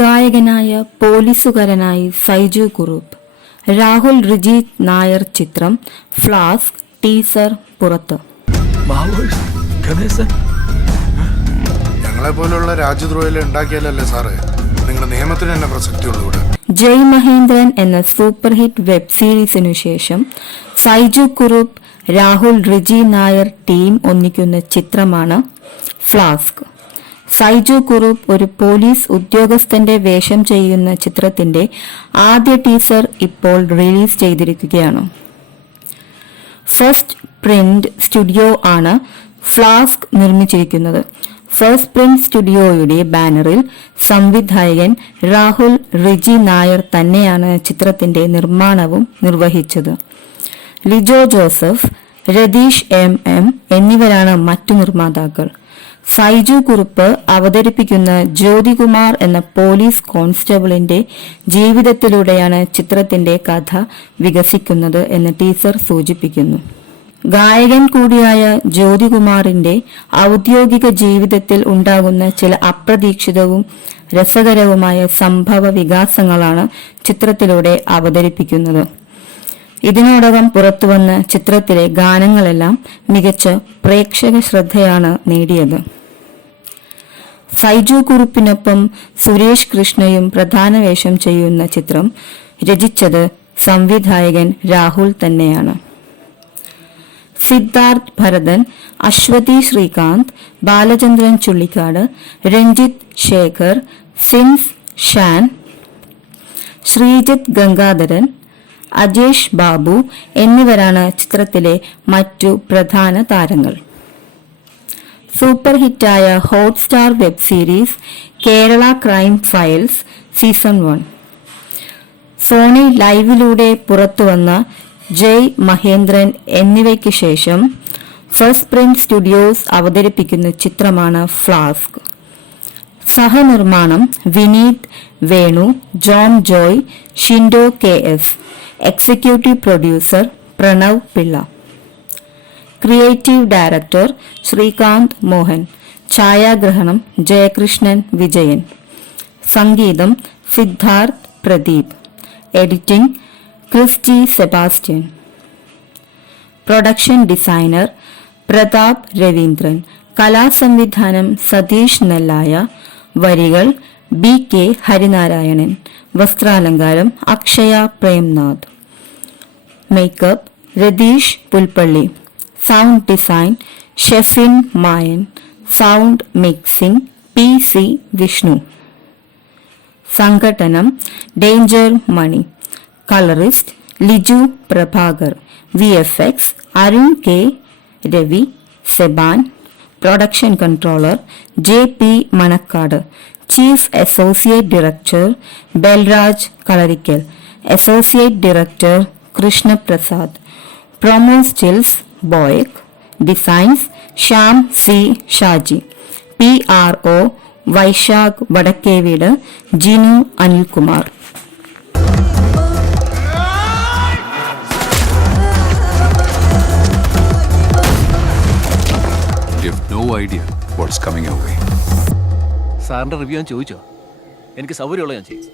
ഗായകനായ പോലീസുകാരനായി സൈജു കുറുപ്പ്. രാഹുൽ റിജീത് നായർ ചിത്രം flask teaser പുറത്ത്. ഞങ്ങളെ പോലുള്ള രാജ്യദ്രോഹികളെ ഉണ്ടാക്കിയാലല്ലേ സാറേ നിങ്ങളുടെ നിയമത്തിന് തന്നെ പ്രസക്തിയുള്ളൂ ഇവിടെ. ജയ് മഹേന്ദ്രൻ എന്ന സൂപ്പർ ഹിറ്റ് വെബ് സീരീസിനു ശേഷം സൈജു കുറുപ്പ് രാഹുൽ റിജി നായർ ടീം ഒന്നിക്കുന്ന ചിത്രമാണ് ഫ്ലാസ്ക്. സൈജു കുറുപ്പ് ഒരു പോലീസ് ഉദ്യോഗസ്ഥന്റെ വേഷം ചെയ്യുന്ന ചിത്രത്തിന്റെ ആദ്യ ടീസർ ഇപ്പോൾ റിലീസ് ചെയ്തിരിക്കുകയാണ്. ഫസ്റ്റ് പ്രിന്റ് സ്റ്റുഡിയോ ആണ് ഫ്ലാസ്ക് നിർമ്മിച്ചിരിക്കുന്നത്. ഫസ്റ്റ് പ്രിന്റ് സ്റ്റുഡിയോയുടെ ബാനറിൽ സംവിധായകൻ രാഹുൽ റിജി നായർ തന്നെയാണ് ചിത്രത്തിന്റെ നിർമ്മാണവും നിർവഹിച്ചത്. ലിജോ ജോസഫ്, രതീഷ് എം എന്നിവരാണ് മറ്റു നിർമ്മാതാക്കൾ. സൈജു കുറുപ്പ് അവതരിപ്പിക്കുന്ന ജ്യോതികുമാർ എന്ന പോലീസ് കോൺസ്റ്റബിളിന്റെ ജീവിതത്തിലൂടെയാണ് ചിത്രത്തിന്റെ കഥ വികസിക്കുന്നത് എന്ന് ടീസർ സൂചിപ്പിക്കുന്നു. ഗായകൻ കൂടിയായ ജ്യോതികുമാറിന്റെ ഔദ്യോഗിക ജീവിതത്തിൽ ഉണ്ടാകുന്ന ചില അപ്രതീക്ഷിതവും രസകരവുമായ സംഭവ വികാസങ്ങളാണ് ചിത്രത്തിലൂടെ അവതരിപ്പിക്കുന്നത്. ഇതിനോടകം പുറത്തുവന്ന ചിത്രത്തിലെ ഗാനങ്ങളെല്ലാം മികച്ച പ്രേക്ഷക ശ്രദ്ധയാണ് നേടിയത്. സൈജു കുറുപ്പിനൊപ്പം സുരേഷ് കൃഷ്ണയും പ്രധാന വേഷം ചെയ്യുന്ന ചിത്രം രചിച്ചത് സംവിധായകൻ രാഹുൽ തന്നെയാണ്. സിദ്ധാർത്ഥ് ഭരതൻ, അശ്വതി ശ്രീകാന്ത്, ബാലചന്ദ്രൻ ചുള്ളിക്കാട്, രഞ്ജിത്ത് ശേഖർ, സിൻസ് ഷാൻ, ശ്രീജിത്ത് ഗംഗാധരൻ, അജേഷ് ബാബു എന്നിവരാണ് ചിത്രത്തിലെ മറ്റു പ്രധാന താരങ്ങൾ. സൂപ്പർ ഹിറ്റായ Hotstar web series Kerala crime files season 1 Sony ലൈവിലൂടെ പുറത്തുവന്ന ജയ് മഹേന്ദ്രൻ എന്നിവയ്ക്ക് ശേഷം ഫസ്റ്റ് പ്രിന്റ് സ്റ്റുഡിയോസ് അവതരിപ്പിക്കുന്ന ചിത്രമാണ് ഫ്ലാസ്ക്. സഹനിർമ്മാണം Vineeth Venu, John Joy, Shindo KS, executive producer Pranav Pillai, creative director Sreekanth Mohan, ഛായാഗ്രഹണം ജയകൃഷ്ണൻ വിജയൻ, സംഗീതം Siddharth Pradeep, editing Christy Sebastian, production designer Prathap Raveendran, കലാസംവിധാനം സതീഷ് നെല്ലായ, വരികൾ BK ഹരിനാരായണൻ, വസ്ത്രാലങ്കാരം Akshaya Premnath, makeup Ratheesh Pulpally, sound design Shefin Mayan, sound mixing PC Vishnu, സംഘടനം danger Mani, colourist Liju Prabhakar, VFX Arun K Ravi, Seban, production controller JP Manakkad, chief associate director Balraj Kalarikkal, associate director Krishnaprasad, promo stills ബോയക്, designs Shyam C Shaji, PRO Vaishakh Vadakkeveed, Jinu Anilkumar. No idea what's coming your way. സാറിന്റെ review ഞാൻ ചോദിച്ചോ? എനിക്ക് സൗകര്യമുള്ള ഞാൻ ചെയ്യും.